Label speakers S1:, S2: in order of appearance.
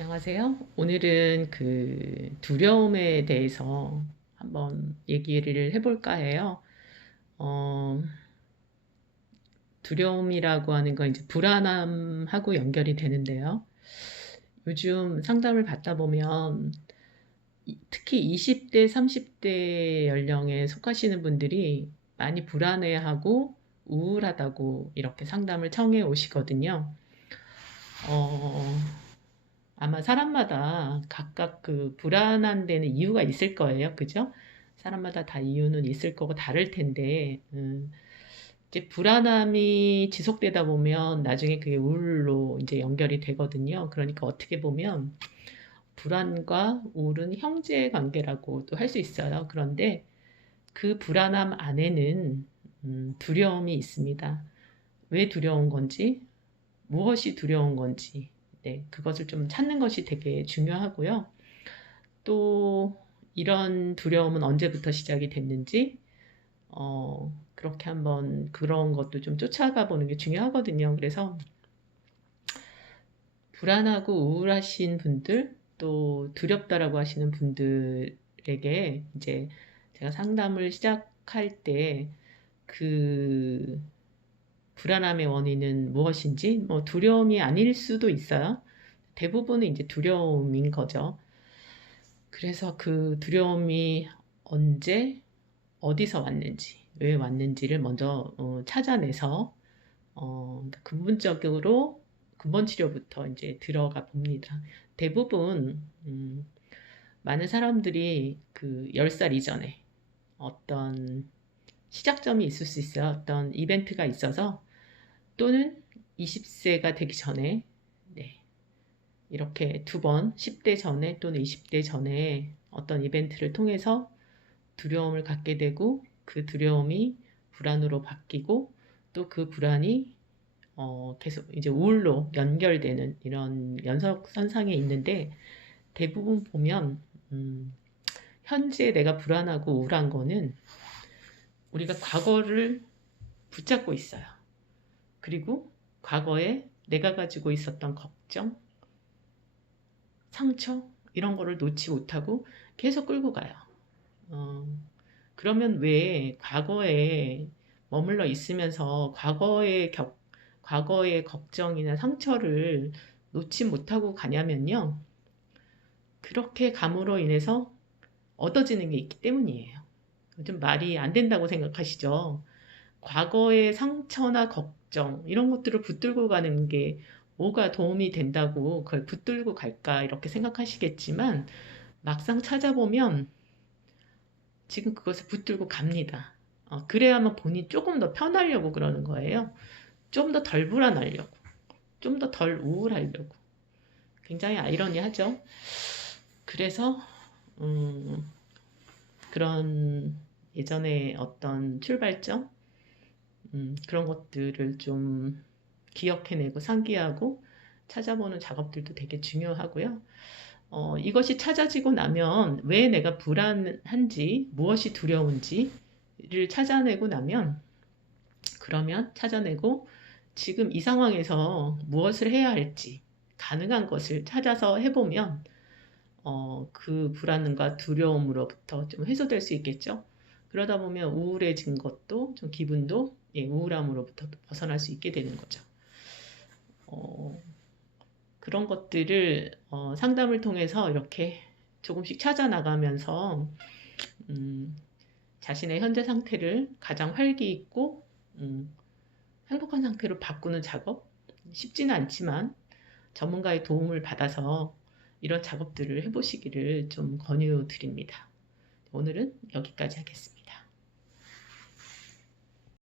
S1: 안녕하세요. 오늘은 그 두려움에 대해서 한번 얘기를 해볼까 해요. 어, 두려움이라고 하는 건 이제 불안함하고 연결이 되는데요. 요즘 상담을 받다 보면 이- 특히 20대, 30대 연령에 속하시는 분들이 많이 불안해하고 우울하다고 이렇게 상담을 청해 오시거든요. 어, 아마 사람마다 각각 그 불안한 데는 이유가 있을 거예요. 그죠? 사람마다 다 이유는 있을 거고 다를 텐데, 음, 이제 불안함이 지속되다 보면 나중에 그게 우울로 이제 연결이 되거든요. 그러니까 어떻게 보면 불안과 우울은 형제 관계라고도 할 수 있어요. 그런데 그 불안함 안에는 음, 두려움이 있습니다. 왜 두려운 건지, 무엇이 두려운 건지, 네, 그것을 좀 찾는 것이 되게 중요하고요. 또 이런 두려움은 언제부터 시작이 됐는지, 어, 그렇게 한번 그런 것도 좀 쫓아가 보는 게 중요하거든요. 그래서 불안하고 우울하신 분들, 또 두렵다라고 하시는 분들에게 이제 제가 상담을 시작할 때 그 불안함의 원인은 무엇인지, 뭐 두려움이 아닐 수도 있어요. 대부분은 이제 두려움인 거죠. 그래서 그 두려움이 언제, 어디서 왔는지, 왜 왔는지를 먼저 어, 찾아내서 어, 그러니까 근본적으로 근본 치료부터 이제 들어가 봅니다. 대부분 음, 많은 사람들이 그 10살 이전에 어떤 시작점이 있을 수 있어요. 어떤 이벤트가 있어서 또는 20세가 되기 전에 네, 이렇게 두 번 10대 전에 또는 20대 전에 어떤 이벤트를 통해서 두려움을 갖게 되고 그 두려움이 불안으로 바뀌고 또 그 불안이 어, 계속 이제 우울로 연결되는 이런 연속선상에 있는데 대부분 보면 음, 현재 내가 불안하고 우울한 거는 우리가 과거를 붙잡고 있어요. 그리고 과거에 내가 가지고 있었던 걱정, 상처 이런 거를 놓지 못하고 계속 끌고 가요. 어, 그러면 왜 과거에 머물러 있으면서 과거의 격, 과거의 걱정이나 상처를 놓지 못하고 가냐면요. 그렇게 감으로 인해서 얻어지는 게 있기 때문이에요. 좀 말이 안 된다고 생각하시죠? 과거의 상처나 걱정, 이런 것들을 붙들고 가는 게 뭐가 도움이 된다고 그걸 붙들고 갈까 이렇게 생각하시겠지만 막상 찾아보면 지금 그것을 붙들고 갑니다. 어, 그래야만 본인 조금 더 편하려고 그러는 거예요. 좀 더 덜 불안하려고, 좀 더 덜 우울하려고. 굉장히 아이러니하죠. 그래서 음, 그런 예전에 어떤 출발점 음, 그런 것들을 좀 기억해내고 상기하고 찾아보는 작업들도 되게 중요하고요. 어, 이것이 찾아지고 나면 왜 내가 불안한지, 무엇이 두려운지를 찾아내고 나면, 그러면 찾아내고 지금 이 상황에서 무엇을 해야 할지, 가능한 것을 찾아서 해보면, 어, 그 불안과 두려움으로부터 좀 해소될 수 있겠죠. 그러다 보면 우울해진 것도 좀 기분도 예, 우울함으로부터 벗어날 수 있게 되는 거죠. 어, 그런 것들을 어, 상담을 통해서 이렇게 조금씩 찾아 나가면서 음, 자신의 현재 상태를 가장 활기 있고 음, 행복한 상태로 바꾸는 작업 쉽지는 않지만 전문가의 도움을 받아서 이런 작업들을 해보시기를 좀 권유 드립니다. 오늘은 여기까지 하겠습니다.